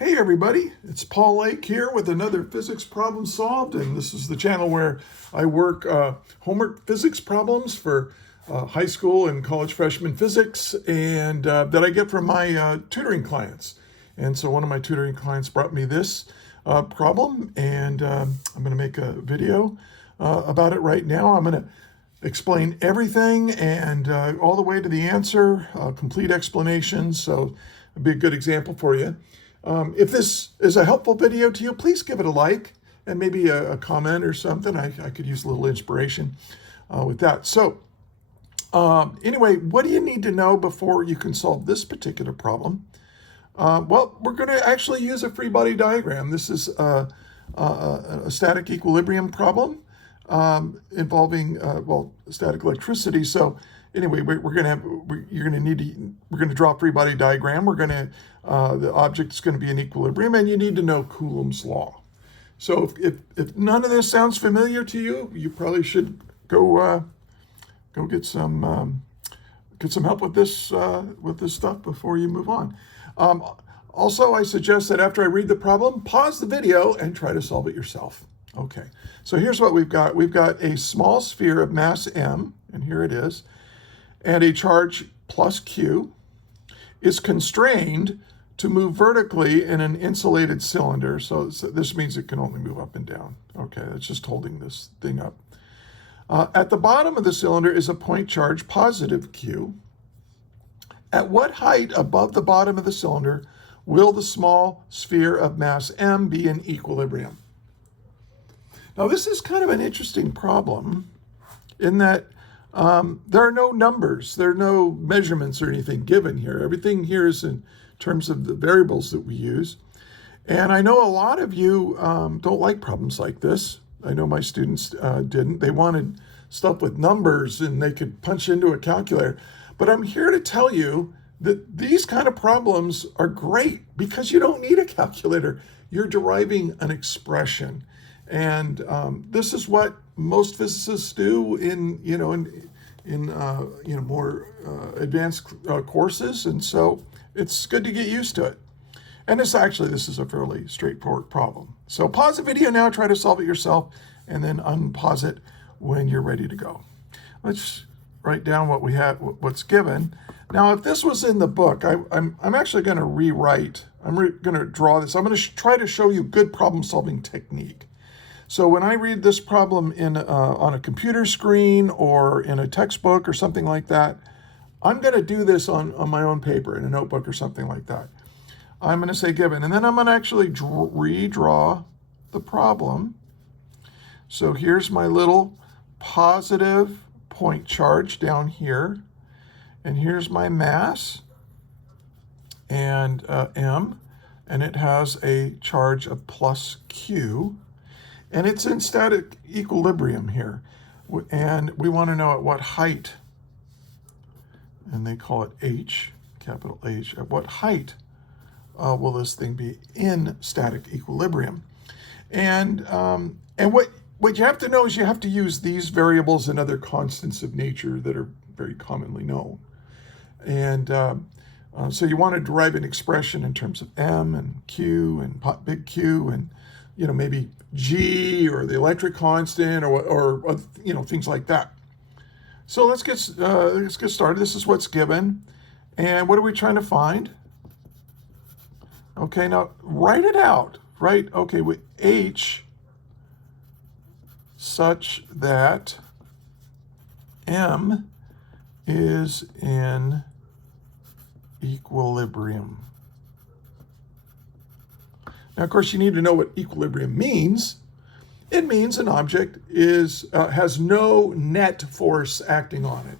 Hey everybody, it's Paul Lake here with another physics problem solved, and this is the channel where I work homework physics problems for high school and college freshman physics, and that I get from my tutoring clients. And so one of my tutoring clients brought me this problem, and I'm going to make a video about it right now. I'm going to explain everything and all the way to the answer, complete explanation, so it'll be a good example for you. If this is a helpful video to you, please give it a like and maybe a comment or something. I could use a little inspiration with that. So anyway, what do you need to know before you can solve this particular problem? Well, we're going to actually use a free body diagram. This is a static equilibrium problem involving, static electricity. So anyway, we're going to draw a free body diagram. The object is going to be in equilibrium, and you need to know Coulomb's law. So if none of this sounds familiar to you, you probably should go get some help with this stuff before you move on. Also, I suggest that after I read the problem, pause the video and try to solve it yourself. Okay, so here's what we've got. We've got a small sphere of mass m, and here it is, and a charge plus q is constrained to move vertically in an insulated cylinder. So this means it can only move up and down. Okay, that's just holding this thing up. At the bottom of the cylinder is a point charge, positive q. At what height above the bottom of the cylinder will the small sphere of mass m be in equilibrium? Now, this is kind of an interesting problem in that there are no numbers, there are no measurements or anything given here. Everything here is in terms of the variables that we use. And I know a lot of you don't like problems like this. I know my students didn't. They wanted stuff with numbers and they could punch into a calculator. But I'm here to tell you that these kind of problems are great because you don't need a calculator. You're deriving an expression. And this is what most physicists do in more advanced courses, and so it's good to get used to it. And this is a fairly straightforward problem. So pause the video now, try to solve it yourself, and then unpause it when you're ready to go. Let's write down what we have, what's given. Now, if this was in the book, I'm actually going to rewrite. I'm going to draw this. I'm going to try to show you good problem-solving technique. So when I read this problem on a computer screen or in a textbook or something like that, I'm going to do this on my own paper in a notebook or something like that. I'm going to say given, and then I'm going to actually redraw the problem. So here's my little positive point charge down here, and here's my mass, and m, and it has a charge of plus q. And it's in static equilibrium here. And we want to know at what height, and they call it H, capital H, at what height will this thing be in static equilibrium? And what you have to know is you have to use these variables and other constants of nature that are very commonly known. And so you want to derive an expression in terms of M and Q and big Q and maybe G or the electric constant or things like that. So let's get started. This is what's given. And what are we trying to find? Okay, now write it out, right? Okay, with H such that M is in equilibrium. Now, of course, you need to know what equilibrium means. It means an object has no net force acting on it.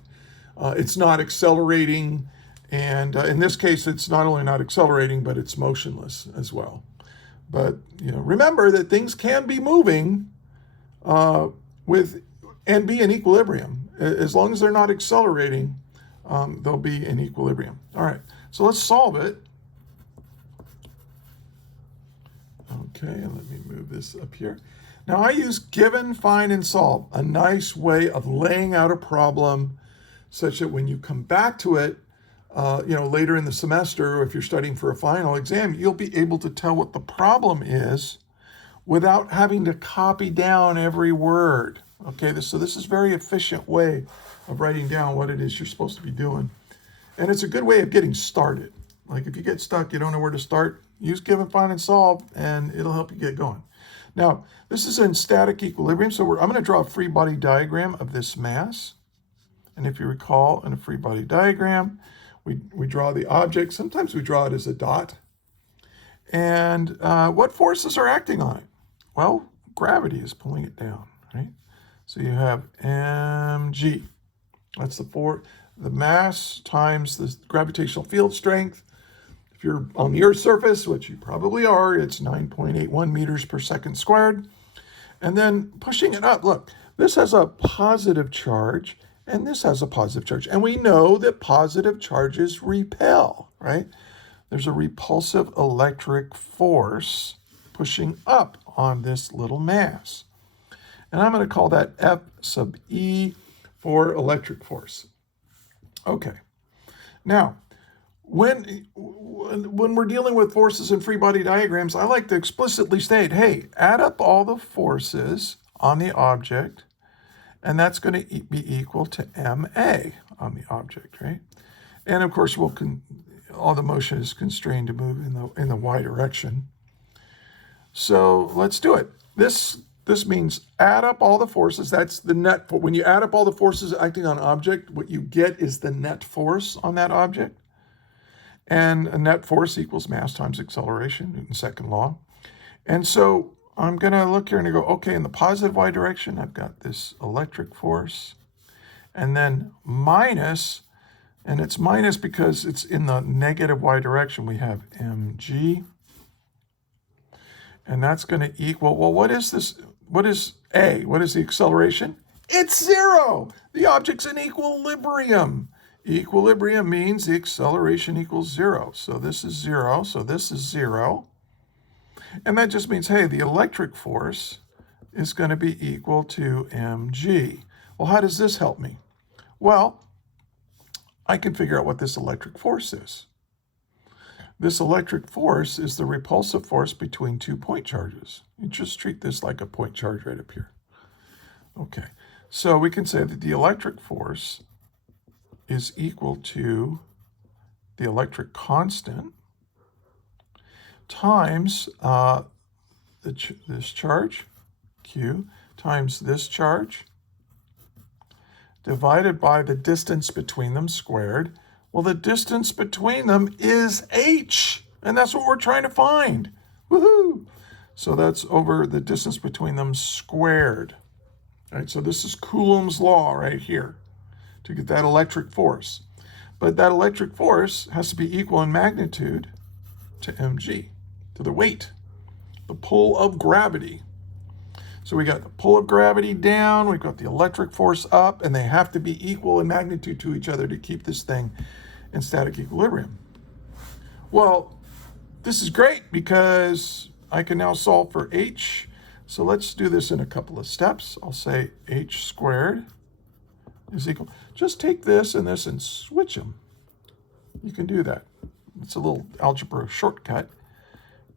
It's not accelerating, and in this case, it's not only not accelerating, but it's motionless as well. But remember that things can be moving and be in equilibrium. As long as they're not accelerating, they'll be in equilibrium. All right, so let's solve it. Okay, and let me move this up here. Now I use given, find, and solve, a nice way of laying out a problem such that when you come back to it, later in the semester, if you're studying for a final exam, you'll be able to tell what the problem is without having to copy down every word. Okay, so this is a very efficient way of writing down what it is you're supposed to be doing. And it's a good way of getting started. Like if you get stuck, you don't know where to start, use given, find, and solve, and it'll help you get going. Now, this is in static equilibrium, so I'm going to draw a free body diagram of this mass. And if you recall, in a free body diagram, we draw the object. Sometimes we draw it as a dot. And what forces are acting on it? Well, gravity is pulling it down, right? So you have mg. That's the mass times the gravitational field strength. If you're on the Earth's surface, which you probably are, it's 9.81 meters per second squared. And then pushing it up, look, this has a positive charge, and this has a positive charge. And we know that positive charges repel, right? There's a repulsive electric force pushing up on this little mass. And I'm going to call that F sub E for electric force. Okay. Now, when we're dealing with forces in free body diagrams, I like to explicitly state, hey, add up all the forces on the object, and that's going to be equal to MA on the object, right? And of course, all the motion is constrained to move in the y direction. So let's do it. This means add up all the forces. That's the net. When you add up all the forces acting on an object, what you get is the net force on that object. And a net force equals mass times acceleration, Newton's second law. And so I'm going to look here and go, okay, in the positive y direction, I've got this electric force. And then minus, and it's minus because it's in the negative y direction, we have mg. And that's going to equal, well, what is this? What is A? What is the acceleration? It's 0. The object's in equilibrium. Equilibrium means the acceleration equals 0. So this is 0. So this is 0. And that just means, hey, the electric force is going to be equal to mg. Well, how does this help me? Well, I can figure out what this electric force is. This electric force is the repulsive force between 2 point charges. You just treat this like a point charge right up here. Okay, so we can say that the electric force is equal to the electric constant times this charge, Q, times this charge, divided by the distance between them squared. Well, the distance between them is h, and that's what we're trying to find. Woohoo! So that's over the distance between them squared. All right, so this is Coulomb's law right here to get that electric force. But that electric force has to be equal in magnitude to mg, to the weight, the pull of gravity. So we got the pull of gravity down, we've got the electric force up, and they have to be equal in magnitude to each other to keep this thing in static equilibrium. Well, this is great because I can now solve for h. So let's do this in a couple of steps. I'll say h squared is equal. Just take this and switch them. You can do that. It's a little algebra shortcut.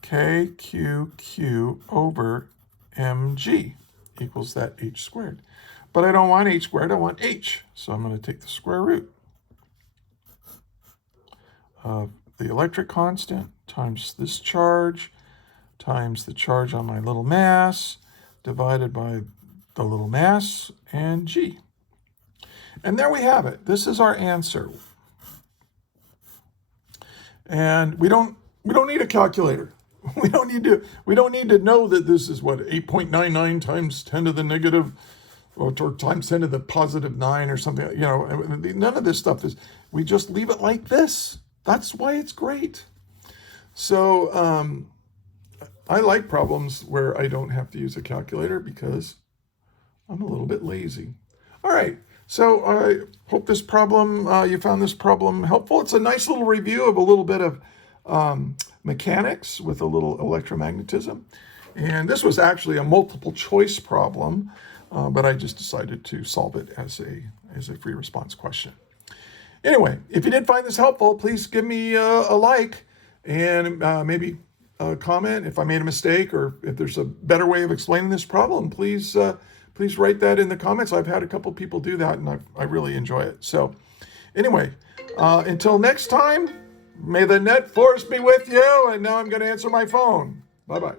KQQ over mg equals that h squared. But I don't want h squared, I want h. So I'm going to take the square root of the electric constant times this charge times the charge on my little mass divided by the little mass and g. And there we have it. This is our answer. And we don't need a calculator. We don't need to know that this is what 8.99 times 10 to the negative or times 10 to the positive 9 or something. You know, none of this stuff is. We just leave it like this. That's why it's great. So I like problems where I don't have to use a calculator because I'm a little bit lazy. All right. So I hope this problem, you found this problem helpful. It's a nice little review of a little bit of mechanics with a little electromagnetism. And this was actually a multiple choice problem, but I just decided to solve it as a free response question. Anyway, if you did find this helpful, please give me a like and maybe a comment if I made a mistake, or if there's a better way of explaining this problem, please write that in the comments. I've had a couple people do that, and I really enjoy it. So anyway, until next time, may the net force be with you. And now I'm going to answer my phone. Bye-bye.